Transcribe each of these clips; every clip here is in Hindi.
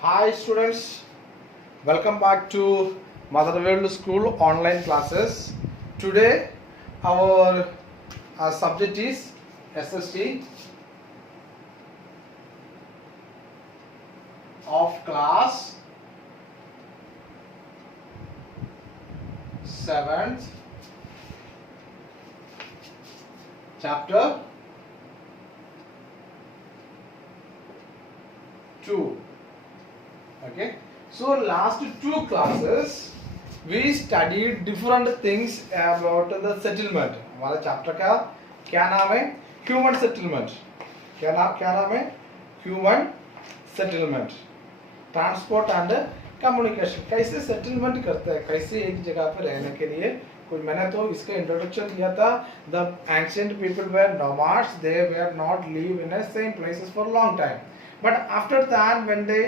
Hi students, welcome back to Mother World School online classes. Today our subject is SST of class 7th chapter 2. Okay, so last two classes we studied different things about the settlement. हमारा चैप्टर का क्या नाम है? Human settlement. क्या नाम है? Human settlement. Transport and communication. कैसे सेटलमेंट करते हैं, कैसे एक जगह पे रहने के लिए कुछ. मैंने तो इसका इंट्रोडक्शन दिया था. The ancient people were nomads, they were not live in the same places for long time. But after that, when they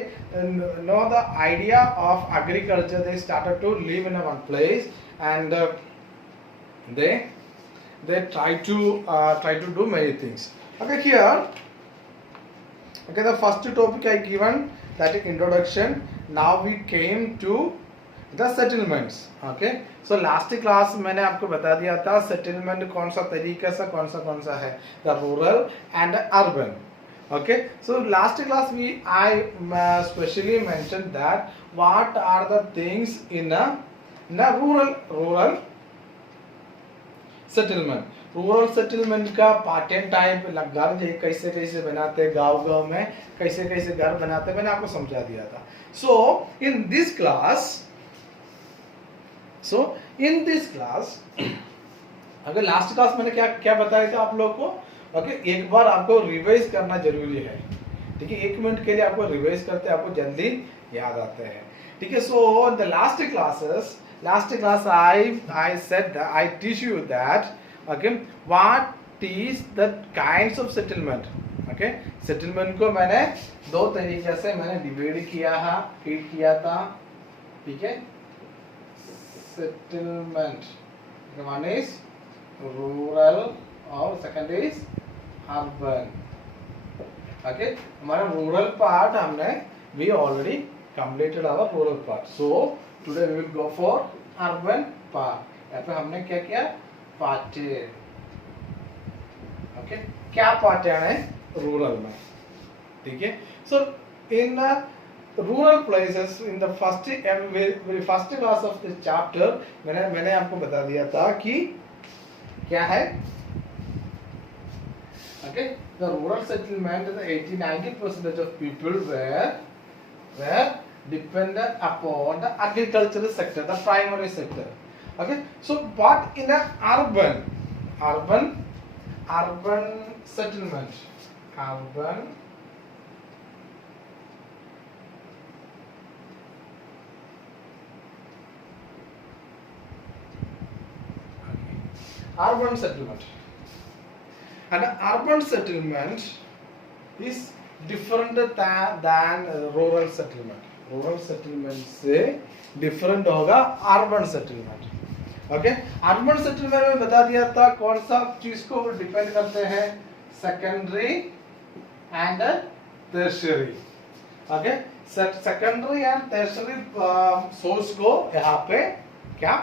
know the idea of agriculture, they started to live in one place, and they try to do many things. Okay, here. Okay, the first topic I given, that is introduction. Now we came to the settlements. Okay, so last class मैंने आपको बता दिया था settlement कौन सा तरीका से कौन सा है, the rural and urban. Okay, so last class I specially mentioned that what are the things in a rural settlement. Rural settlement का पैटर्न टाइप, घर कैसे कैसे बनाते हैं, गांव में कैसे कैसे घर बनाते हैं, मैंने आपको समझा दिया था. सो इन दिस क्लास अगर लास्ट क्लास मैंने क्या बताया था आप लोगों को. ओके, एक बार आपको रिवाइज करना जरूरी है. ठीक है, 1 मिनट के लिए आपको रिवाइज करते हैं, आपको जल्दी याद आते हैं. ठीक है, so the last class I said that I teach you that okay what is the kinds of settlement. okay, settlement को मैंने दो तरीके से मैंने डिवाइड किया था. ठीक है, settlement one is rural और सेकंड इज अर्बन. ओके, हमारा रूरल पार्ट हमने we already completed our rural part. So today we will go for urban part. यहाँ पे हमने क्या किया, पार्ट. ओके, क्या पार्ट है रूरल में. ठीक है, so in rural places in the first class of this chapter मैंने आपको बता दिया था कि क्या है. Okay, the rural settlement, the 80-90% of people were dependent upon the agricultural sector, the primary sector. Okay, so but in the urban settlement, urban settlement. And urban settlement is different than rural settlement. Rural settlement से डिफरेंट होगा urban settlement. Okay, urban settlement में बता दिया था कौन सा चीज को डिपेंड करते हैं, secondary and tertiary. Okay, secondary and tertiary source को यहाँ पे क्या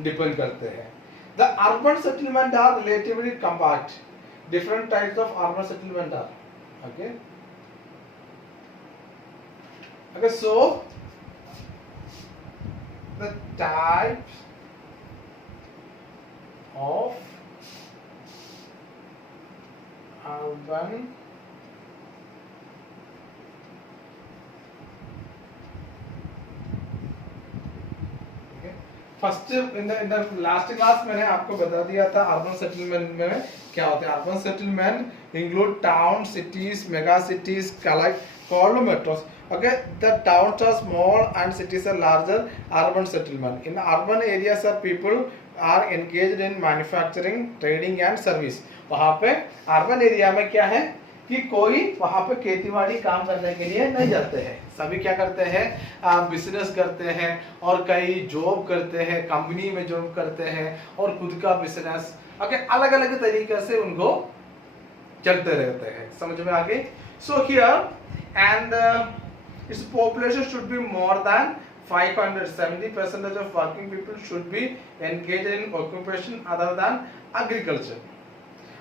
डिपेंड करते हैं. The urban settlement are relatively compact. Different types of urban settlement are. Okay. Okay, so the types of urban first in the last class मैंने आपको बता दिया था अर्बन सेटलमेंट में क्या होता है. Urban settlement include town, cities, mega cities, called metros. Okay, the towns are small and cities are larger. Urban settlement. In urban areas, people are engaged in manufacturing, trading and service. वहाँ पे अर्बन एरिया में क्या है कि कोई वहाँ पे खेतीबाड़ी काम करने के लिए नहीं जाते हैं. सभी क्या करते हैं, बिजनेस करते हैं और कई जॉब करते हैं, कंपनी में जॉब करते हैं और खुद का बिजनेस. ओके, अलग अलग तरीके से उनको चलते रहते हैं. समझ में आ गई. So here and its population should be more than 500. 70% of working people should be engaged in occupation other than agriculture.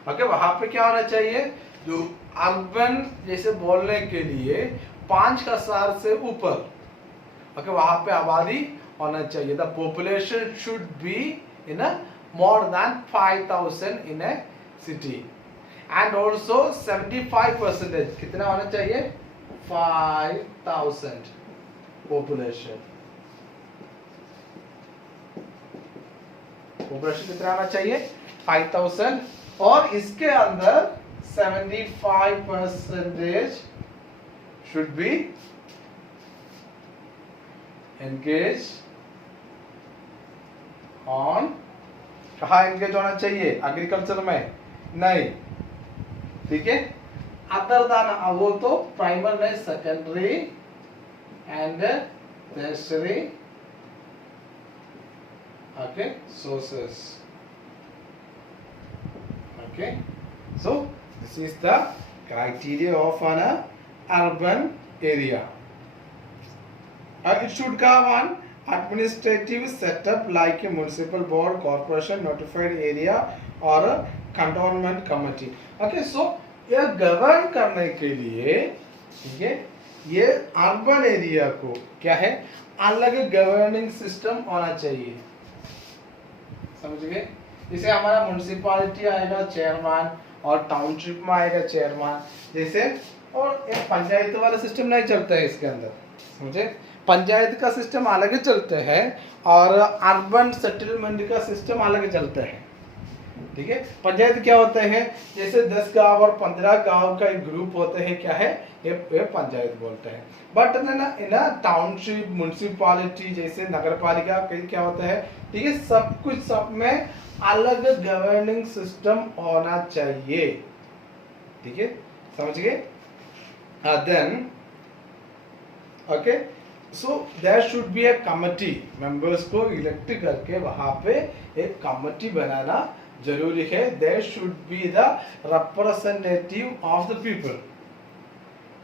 Okay वहां पे क्या होना चाहिए, जो अर्बन जैसे बोलने के लिए 5,000 से ऊपर, ओके वहां पे आबादी होना चाहिए. The population should be in a more than 5,000 in a city, and also 75% कितना होना चाहिए, 5,000 population कितना होना चाहिए, 5,000, और इसके अंदर 75% should be engaged on, कहाँ एंगेज होना चाहिए, एग्रीकल्चर में नहीं, ठीक है. अदर दान वो तो प्राइमर में, secondary and tertiary, okay sources. Okay so this is the criteria of N urban area. It should have one administrative setup like a municipal board, corporation, notified area or a cantonment committee. Okay, so ये गवर्न करने के लिए, ठीक है, ये अर्बन एरिया को क्या है, अलग गवर्निंग सिस्टम होना चाहिए. समझ गए. जैसे हमारा म्युनिसिपैलिटी आएगा चेयरमैन, और टाउनशिप में आएगा चेयरमैन जैसे, और एक पंचायत वाला सिस्टम नहीं चलता है इसके अंदर. समझे, पंचायत का सिस्टम अलग चलते हैं और अर्बन सेटलमेंट का सिस्टम अलग चलता है. ठीक है, पंचायत क्या होता है, जैसे 10 गांव और 15 गांव का एक ग्रुप होते हैं, क्या है, ये पंचायत बोलते हैं. बट इन टाउनशिप, म्युनिसिपैलिटी जैसे नगर पालिका क्या होता है, ठीक है, सब कुछ सब में अलग गवर्निंग सिस्टम होना चाहिए. ठीक है, समझ गए. Then okay, so there should be a committee, members को इलेक्ट करके वहां पे एक कमिटी बनाना जरूरी है. There should be the representative of the people.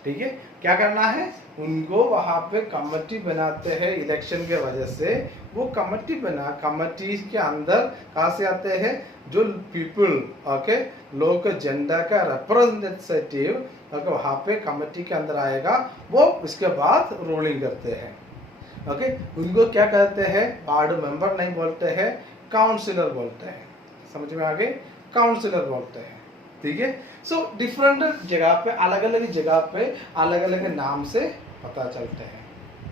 ठीक है, क्या करना है, उनको वहां पे कमिटी बनाते हैं इलेक्शन के वजह से. वो कमिटी कमिटी के अंदर कहाँ से आते हैं, जो पीपल, ओके, लोग जेंडर का रिप्रेजेंटेटिव, ओके, वहां पे कमिटी के अंदर आएगा. वो उसके बाद रोलिंग करते हैं. ओके, उनको क्या कहते हैं, वार्ड मेंबर नहीं बोलते हैं, काउंसिलर बोलते हैं. समझ में आ गए, काउंसिलर बोलते हैं. ठीक है, सो डिफरेंट जगह पे, अलग अलग जगह पे अलग अलग नाम से पता चलते हैं.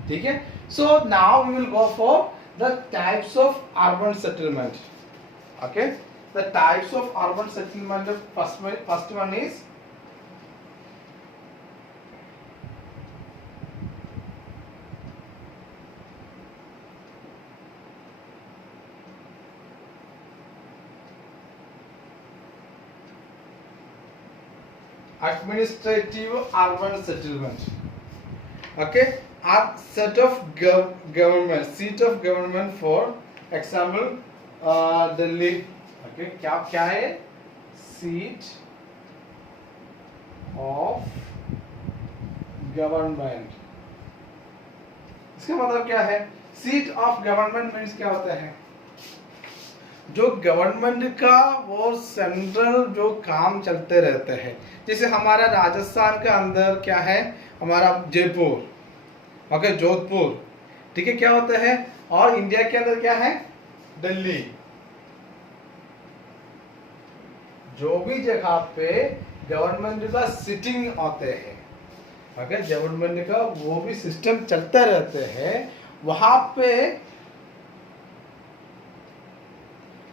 ठीक है, so now we will go for the types of urban settlement. Okay, the types of urban settlement, first one is administrative urban settlement. Okay, are set of government, seat of government, for example Delhi. Okay, क्या है, seat of government. इसका मतलब क्या है, seat of government means क्या होता है, जो गवर्नमेंट का वो सेंट्रल जो काम चलते रहते हैं. जैसे हमारा राजस्थान के अंदर क्या है, हमारा जयपुर, ओके, जोधपुर. ठीक है, क्या होता है, और इंडिया के अंदर क्या है, दिल्ली. जो भी जगह पे गवर्नमेंट का सिटिंग होते हैं, ओके, गवर्नमेंट का वो भी सिस्टम चलते रहते हैं, वहां पे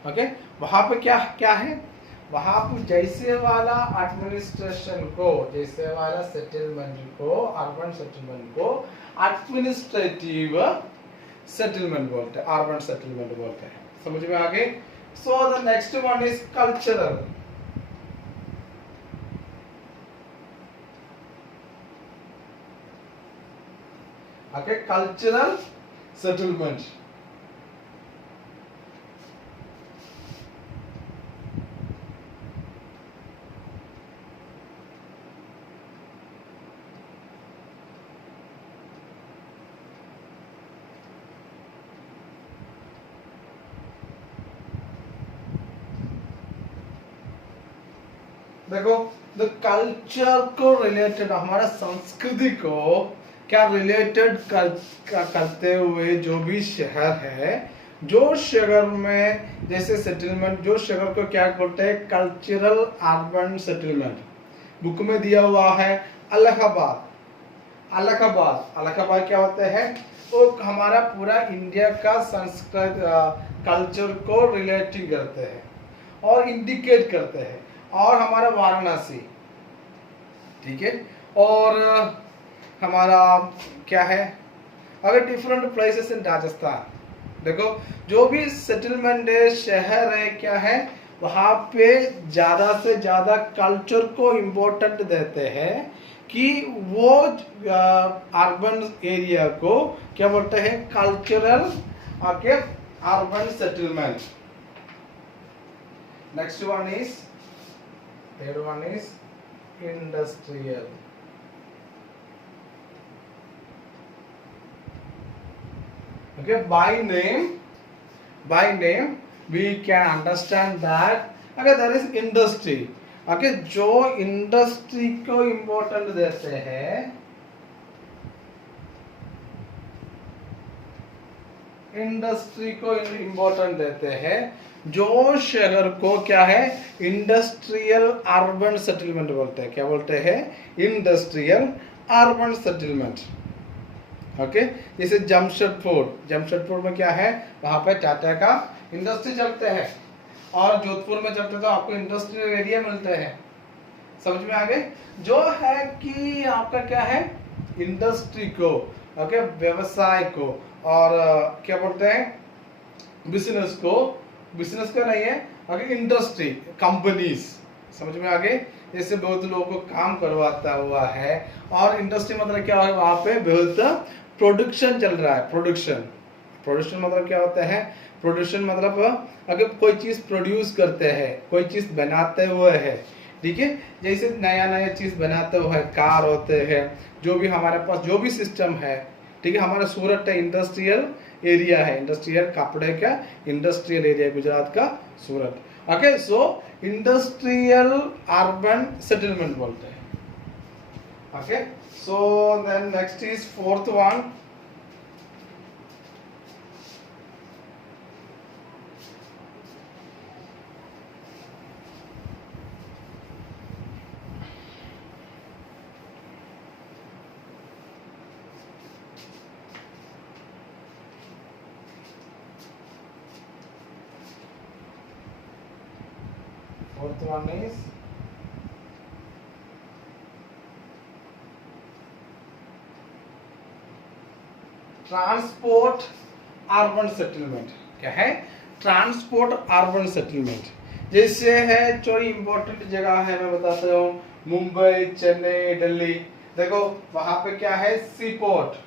ओके, वहां पे क्या क्या है, वहां पर जैसे वाला एडमिनिस्ट्रेशन को, जैसे वाला सेटलमेंट को, अर्बन सेटलमेंट को एडमिनिस्ट्रेटिव सेटलमेंट बोलते हैं, अर्बन सेटलमेंट बोलते हैं. समझ में आ गए. So the next one is cultural. Okay, cultural settlement. देखो द कल्चर को रिलेटेड, हमारा संस्कृति को क्या रिलेटेड करते हुए जो भी शहर है, जो शहर में जैसे सेटलमेंट, जो शहर को क्या बोलते हैं कल्चरल अर्बन सेटलमेंट। बुक में दिया हुआ है इलाहाबाद। इलाहाबाद इलाहाबाद क्या होता है, वो हमारा पूरा इंडिया का संस्कृत कल्चर को रिलेटिंग करते हैं और इंडिकेट करते हैं। और हमारा वाराणसी, ठीक है, और हमारा क्या है, अगर डिफरेंट प्लेसेस इन राजस्थान, देखो जो भी सेटलमेंट है, शहर है, क्या है, वहां पे ज्यादा से ज्यादा कल्चर को इम्पोर्टेंट देते हैं कि वो अर्बन एरिया को क्या बोलते हैं कल्चरल आके urban settlement. Next one is, third one is industrial. Okay, by name we can understand that okay there is industry. Okay, जो इंडस्ट्री को इम्पोर्टेंट देते हैं, इंडस्ट्री को इम्पोर्टेंट देते हैं, जो शहर को क्या है इंडस्ट्रियल अर्बन सेटलमेंट बोलते हैं। क्या बोलते हैं, इंडस्ट्रियल अर्बन सेटलमेंट। ओके, जैसे जमशेदपुर में क्या है, वहां पे टाटा का इंडस्ट्री चलते हैं, और जोधपुर में चलते तो आपको इंडस्ट्रियल एरिया मिलते हैं। समझ में आ गए, जो है कि आपका क्या है इंडस्ट्री को, ओके, व्यवसाय को, और क्या बोलते हैं बिजनेस को, बिजनेस का नहीं है, अगर इंडस्ट्री कंपनीज, समझ में आ गए, जैसे बहुत लोगों को काम करवाता हुआ है। और इंडस्ट्री मतलब क्या है, वहां पे बहुत प्रोडक्शन चल रहा है। प्रोडक्शन मतलब क्या होता है, प्रोडक्शन मतलब अगर कोई चीज प्रोड्यूस करते हैं, कोई चीज बनाते हुए है, ठीक है, जैसे नया चीज बनाते हुए कार होते हैं, जो भी हमारे पास जो भी सिस्टम है, ठीक है, हमारा सूरत है इंडस्ट्रियल एरिया है, इंडस्ट्रियल कपड़े का इंडस्ट्रियल एरिया गुजरात का Surat. Okay, so industrial urban settlement बोलते हैं। Okay, so then next is fourth one, fourth one is transport urban settlement. क्या है, ट्रांसपोर्ट अर्बन सेटलमेंट। जैसे है जो इंपॉर्टेंट जगह है, मैं बताता हूँ, मुंबई, चेन्नई, दिल्ली, देखो वहां पे क्या है सी पोर्ट,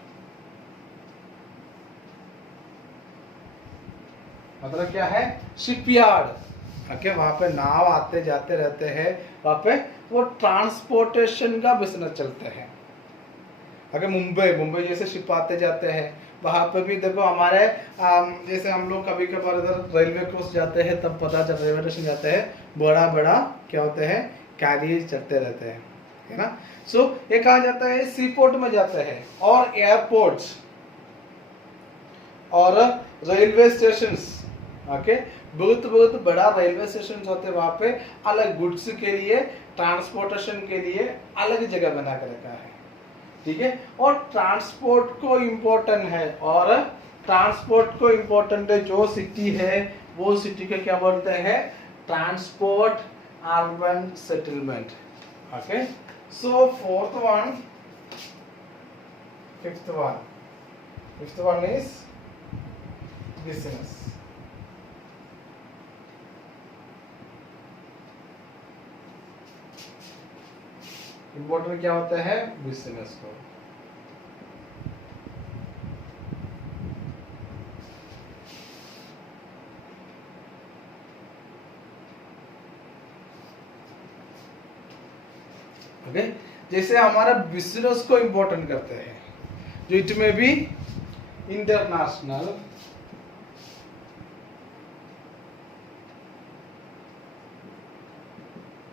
मतलब क्या है शिपयार्ड। ओके, वहां पे नाव आते जाते रहते हैं, वहां पे वो ट्रांसपोर्टेशन का बिजनेस चलते हैं। अगर मुंबई जैसे शिप आते जाते हैं, वहां पे भी देखो हमारे जैसे हम लोग कभी कभार इधर रेलवे क्रॉस जाते हैं, तब पता चल रेलवे स्टेशन जाते हैं, बड़ा क्या होते हैं कैरियर चलते रहते हैं, है ना। सो ये कहा जाता है सी पोर्ट में जाते हैं, और एयरपोर्ट्स और रेलवे स्टेशंस। ओके, बहुत बड़ा रेलवे स्टेशन होते हैं, वहां पे अलग गुड्स के लिए, ट्रांसपोर्टेशन के लिए अलग जगह बना कर रखा है, ठीक है। और ट्रांसपोर्ट को इम्पोर्टेंट है, और ट्रांसपोर्ट को इम्पोर्टेंट है जो सिटी है, वो सिटी के क्या बोलते हैं transport urban settlement. Okay, so fourth one, fifth one is business. Important क्या होता है बिजनेस को। ओके, जैसे हमारा बिजनेस को इम्पोर्टेंट करते हैं, जो इट में भी इंटरनेशनल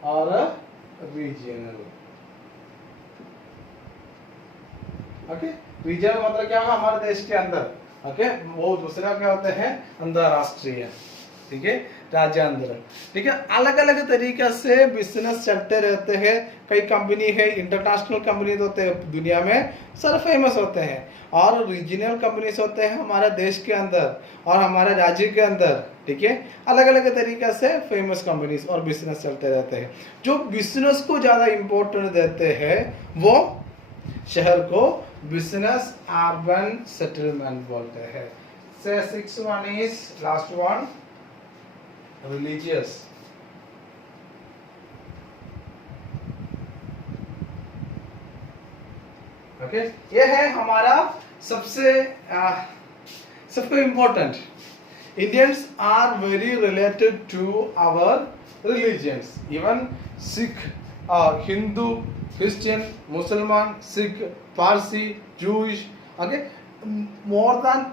और रीजनल। ओके, रीजनल मतलब क्या होगा, हमारे देश के अंदर। ओके, वो दूसरा क्या होते हैं, अंतरराष्ट्रीय। ठीक है, राज्यांतर। ठीक है, अलग अलग तरीके से बिजनेस चलते रहते हैं। कई कंपनी है, इंटरनेशनल कंपनी होते हैं दुनिया में सर फेमस होते हैं, और रीजनल कंपनीज होते हैं हमारे देश के अंदर और हमारे राज्य के अंदर। ठीक है, अलग अलग तरीके से फेमस कंपनीज और बिजनेस चलते रहते हैं। जो बिजनेस को ज्यादा इंपॉर्टेंट देते हैं वो शहर को बिजनेस अर्बन सेटलमेंट बोलते हैं। से 6 one is last one, religious. Okay, ये है हमारा सबसे सबसे important. Indians are very related to our religions. Even Sikh, Hindu, Christian, Muslim, Sikh, Parsi, Jewish. Okay, more than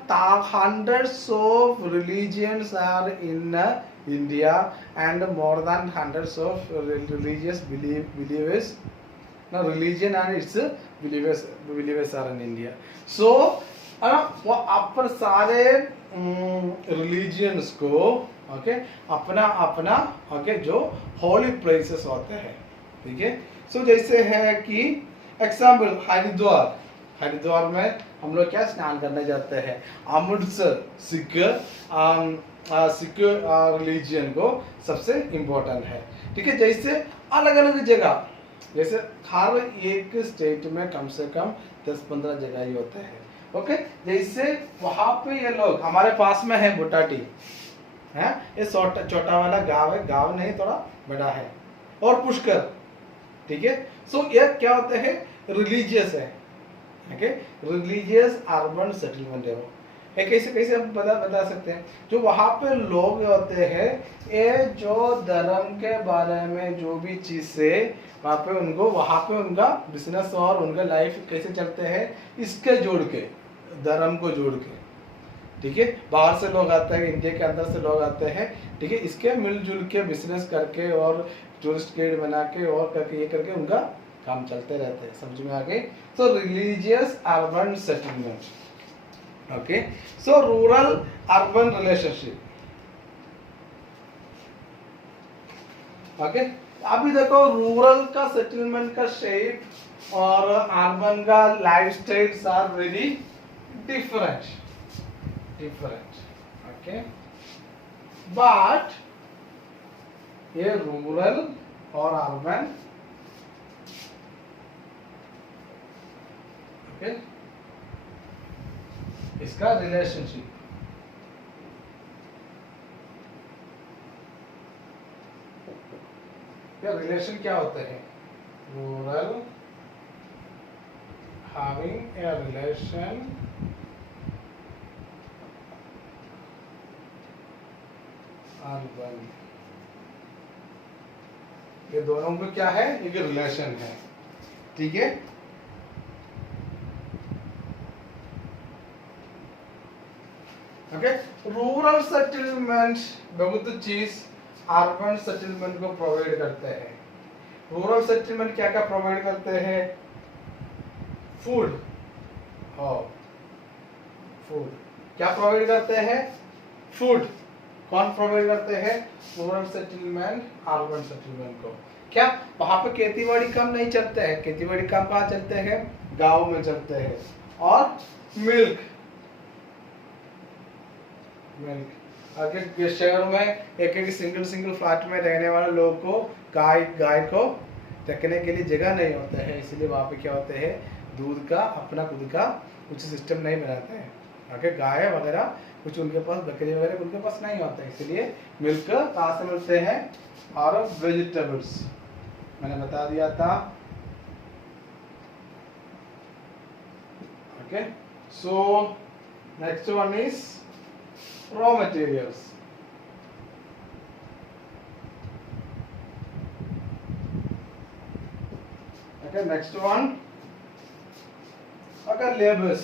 hundreds of religions are in India, and more than hundreds of religious believers. Now, religion and its believers are in India. So, वो अपर सारे रिलीजियंस को ओके अपना अपना ओके जो होली प्लेसेस होते हैं। ठीक है, सो जैसे है कि एग्जाम्पल हरिद्वार में हम लोग क्या स्नान करने जाते हैं। अमृतसर सिख रिलीजियन को सबसे इम्पोर्टेंट है। ठीक है, जैसे अलग अलग जगह, जैसे हर एक स्टेट में कम से कम 10-15 जगह ही होते हैं। ओके, जैसे वहां पे ये लोग हमारे पास में है बुटाटी है, ये छोटा वाला गांव है, गांव नहीं थोड़ा बड़ा है, और पुष्कर। ठीक है, सो ये क्या होते हैं, रिलीजियस है। ओके, रिलीजियस अर्बन सेटलमेंट है वो। ये कैसे कैसे हम बता सकते हैं, जो वहां पे लोग होते हैं ये जो धर्म के बारे में जो भी चीज से वहां पे उनका बिजनेस और उनका लाइफ कैसे चलते हैं, इसके जोड़ के धर्म को जोड़ के। ठीक है, बाहर से लोग आते हैं, इंडिया के अंदर से लोग आते हैं। ठीक है, इसके मिलजुल के बिजनेस करके और टूरिस्ट गाइड बना के और करके ये करके उनका काम चलते रहते हैं। समझ में आ गए। So religious urban settlement. Okay, so rural urban relationship. Okay, अभी देखो रूरल का सेटलमेंट का शेप और अर्बन का lifestyles are very different. Okay, but ये रूरल और अर्बन ओके इसका रिलेशनशिप या रिलेशन क्या होते हैं, rural having a relation urban, ये दोनों को क्या है, एक रिलेशन है। ठीक है, ओके, रूरल सेटलमेंट बहुत चीज अर्बन सेटलमेंट को प्रोवाइड करते हैं। रूरल सेटलमेंट क्या क्या प्रोवाइड करते हैं, फूड और फूड क्या प्रोवाइड करते हैं, फूड कौन प्रोवाइड करते हैं, रूरल सेटलमेंट अर्बन सेटलमेंट को। क्या वहां पे खेतीबाड़ी काम नहीं चलते हैं, खेतीबाड़ी काम कहाँ चलते हैं, गांव में चलते हैं। और मिल्क अगर शहर में एक सिंगल फ्लैट में रहने वाले लोगों को गाय को रखने के लिए जगह नहीं होता है, इसलिए वहाँ पे क्या होते हैं, दूध का अपना खुद का कुछ सिस्टम नहीं बनाते हैं। आगे गाय वगैरह कुछ उनके पास, बकरी वगैरह उनके पास नहीं होता है, इसलिए मिल्क कहाँ से मिलते हैं, और वेजिटेबल्स मैंने बता दिया था। Okay, so next one is raw materials. Okay, next one. Okay, labors.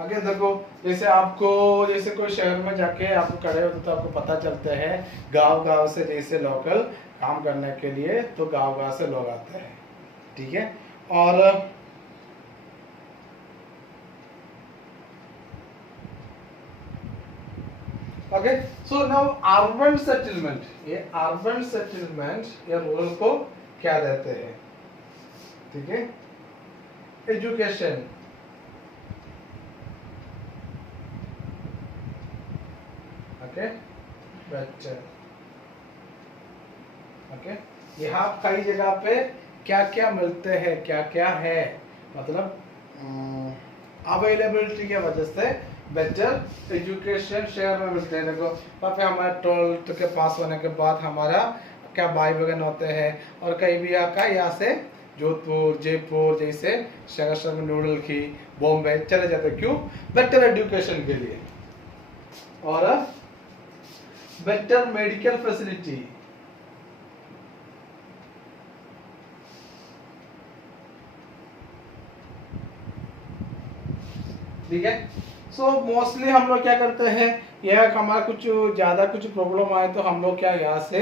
आगे देखो, जैसे कोई शहर में जाके आपको खड़े होते तो आपको पता चलता है गांव से जैसे लोकल काम करने के लिए, तो गांव से लोग आते हैं, ठीक है। और okay, so now urban settlement, ये अर्बन सेटलमेंट या रूरल को क्या देते हैं, ठीक है। Education, okay, better, okay. यहाँ कई जगह पे क्या क्या मिलते हैं, क्या क्या है, मतलब अवेलेबिलिटी की वजह से बेटर एजुकेशन शहर में मिलते हैं। देखो वहाँ पे हमारे 12th के पास होने के बाद हमारा क्या भाई बहन होते हैं, और कई भी यहाँ से जोधपुर जयपुर जैसे शहर में न्यूडल्ही बॉम्बे चले जाते हैं, क्यों? बेटर एजुकेशन के लिए और बेटर मेडिकल फैसिलिटी, ठीक है। सो मोस्टली हम लोग क्या करते हैं, यह हमारा कुछ ज़्यादा कुछ प्रॉब्लम आए तो हम लोग क्या यहाँ से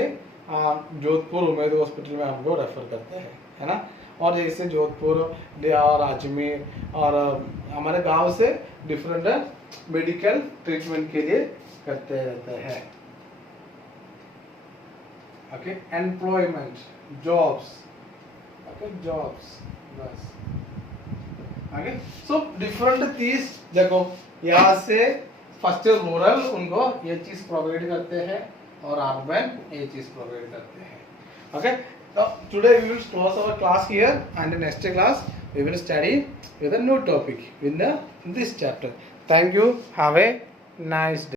जोधपुर उमेद हॉस्पिटल में हम लोग रेफर करते हैं, है ना। और जैसे जोधपुर और अजमेर और हमारे गांव से डिफरेंट मेडिकल ट्रीटमेंट के लिए करते रहते हैं, okay. Employment, jobs, okay, jobs, बस आगे। सो डिफरेंट चीज देखो, यहाँ से फर्स्ट रूरल उनको ये चीज प्रोवाइड करते हैं और अर्बन ये चीज प्रोवाइड करते हैं, okay. So today we will close our class here, and in next class we will study with a new topic in this chapter. Thank you. Have a nice day.